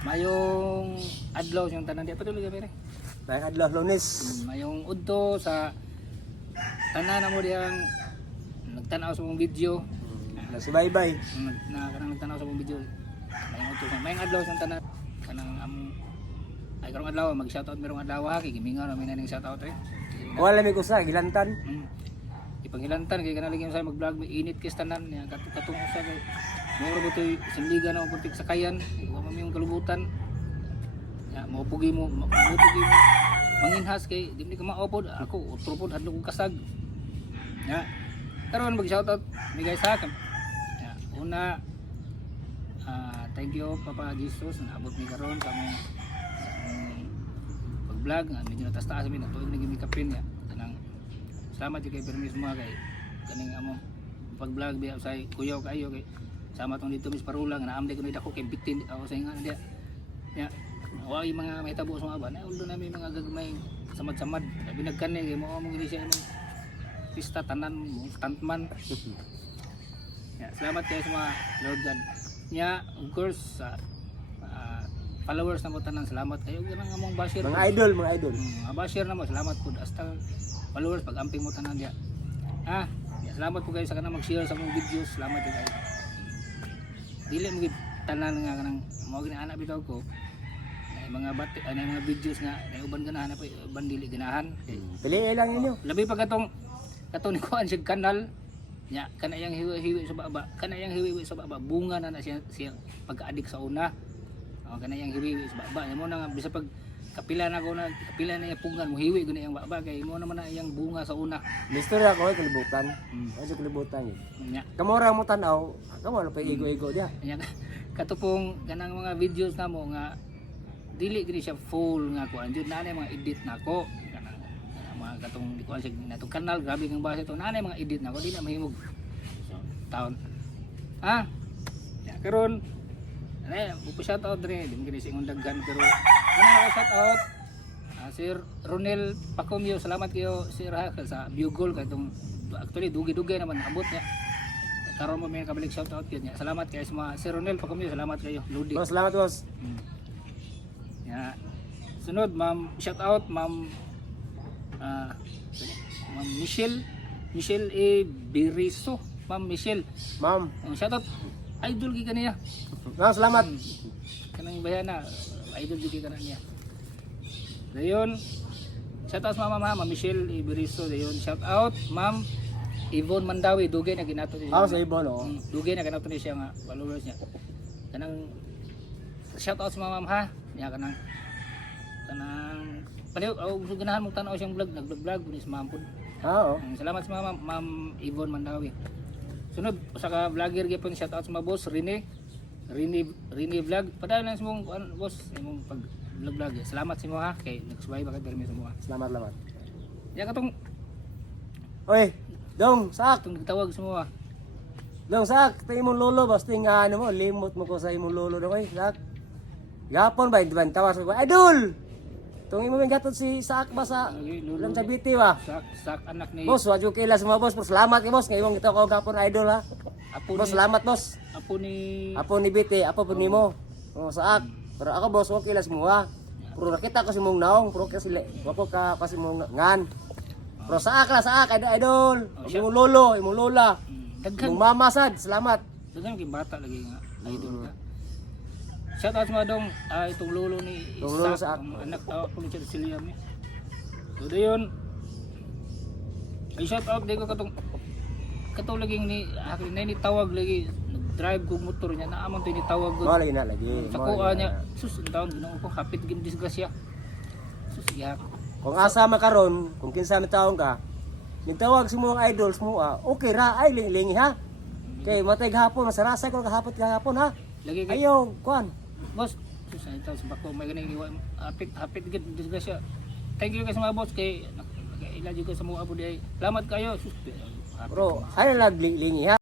mayong adlaw yung tanan di patuloy kami rin. May adlaw Lunes. Mayong udto sa tanan mo diyang nagtanaw sa mong video. Nagsubaybay. Kanang nagtanaw sa mong video. Mayong udto sa mayong adlaw sa tanan kanang ay karong adlaw mag-shoutout merong adlaw ha kay gimingaw na ning shoutout eh. Wala mi kusa gilantan. Ipanghilantan kay kanang sa mag-vlog may init kay tanan niya katong usa kay moro mo toy sinligan na puntik sakayan wa man yung kalubutan. Ya mo pugi mo manginhas kay di ka maupod ako utro pod hadlok og kasag. Ya karon mag-shoutout mi guys ha. Ya una thank you Papa Jesus na abot mi karon sa among pag-vlog nga medyo natas-taas mi na tuig naging kapin ya kanang salamat kay permis mo kay kaning among pag-vlog biya usay kuyaw kayo kay sama tong dito mis parula nga naamday ko ni dako kay bitin ako sa nga dia ya wa yung mga mahitabo sa mga ba na ulo na may mga gagmay samad-samad sabi nagkani kay mo mo gini siya imong pista tanan mo stuntman ya salamat kayo sa mga Lord God nya of course followers na mo tanan salamat kayo ganang among basher Mga idol. mga basher na mo salamat pud hasta followers pag amping mo tanan dia ya, salamat po kayo sa kanang mag-share sa mong videos salamat po kayo dili mo gid tanan nga kanang mao gini anak bitaw ko ay mga mga videos nga ay uban ganahan pa uban dili ganahan Pili lang inyo. labi pa katong ni kuan sig kanal nya kanayang hiwi sa baba kanayang hiwi sa baba bunga na siya pagka-adik sa una kanayang hiwi sa baba mo na nga bisa pag kapila na yung pungan mo hiwi gud iyang baba kay mo naman na iyang bunga sa una Mister ako kalibutan. Ay kalibutan nya Kamora mo tanaw, kamo na pa igo-igo dia. nya katupong kanang mga videos na mo nga dili gini siya full nga kuan jud na mga edit nako kanang mga katong di ko sig natong kanal grabe ng base to na mga edit nako di na mahimog so taon ya karon ana bupo shout out dre di gini sing daghan pero ana shout out Sir Ronel Pacomio salamat kayo sir ha sa Bugol katong actually dugi-dugi naman abot niya karon mo may kabalik shout out yun niya salamat kayo sa mga Sir Ronel Pacomio salamat kayo Ludi Boss, salamat boss. ya sunod ma'am shout out ma'am ma'am Michelle Biriso ma'am Michelle Ma'am. shout out idol gi kaniya Ma'am, salamat. kanang bayana idol gi kaniya dayon shout out sa ma'am Michelle Biriso dayon shout out ma'am Yvonne Mandawi dugay na ginato niya Sa ibon oh. dugay na ganato niya siya nga followers niya kanang shout out sa ma'am ha niya kanang paliw ganahan mo tanaw siyang vlog nag-vlog kunis ma'am pud Oo. salamat sa ma'am Yvonne Mandawi sunod usa ka vlogger gyapon shout out sa mga boss Rene vlog padala lang sa mong boss imong pag vlog salamat sa mo ha kay nagsuway ba kay permis mo ha Salamat. ya katong Oy, dong, sak. nagtawag sa mo ha Dong, sak. Ito imong lolo, basta yung ano mo, limot mo ko sa imong lolo dong, oy, sak. Gapon ba, hindi ba, tawas ko, idol! Itong imong gatod si sak ba sa, alam sa biti ba? sak anak ni Boss, wadyo kaila sa mga boss, pero salamat kay boss, ngayon ito ko gapon idol ha. Boss, salamat boss. apo Apo ni biti, apo po nimo. Oh, sak. Pero ako boss, okay las mo ha. Pero nakita ko si mong naong, pero kasi wako ka kasi mong ngan. Pero saak idol. Imong lolo, imong lola. daghan Imong mama sad, salamat. daghan kay bata lagi nga idol ka shout out sa mga dong itong lolo ni Itong lolo Isa sa ang anak ko ni Silya mi so dayon ay shout out di ko katong laging ni akin na ni tawag lagi nag-drive kog motor niya naamon to ni tawag ko Mali na lagi. sa kuha niya sus taon Ginoo ko hapit gid disgrasya sus iya Kung asa makaron, kung kinsa man taong ka, nitawag si mga idols mo, okay ra, ay lingi ha. Kay matay gahapon, masarasay ko gahapon ha. lagi kay Ayaw, kuan. boss sus ay taon sa bako may ganang iwan hapit gid disgrasya thank you kay sa mga boss kay ila jud ko sa mga abo di salamat kayo sus Bro, ay lingi ha.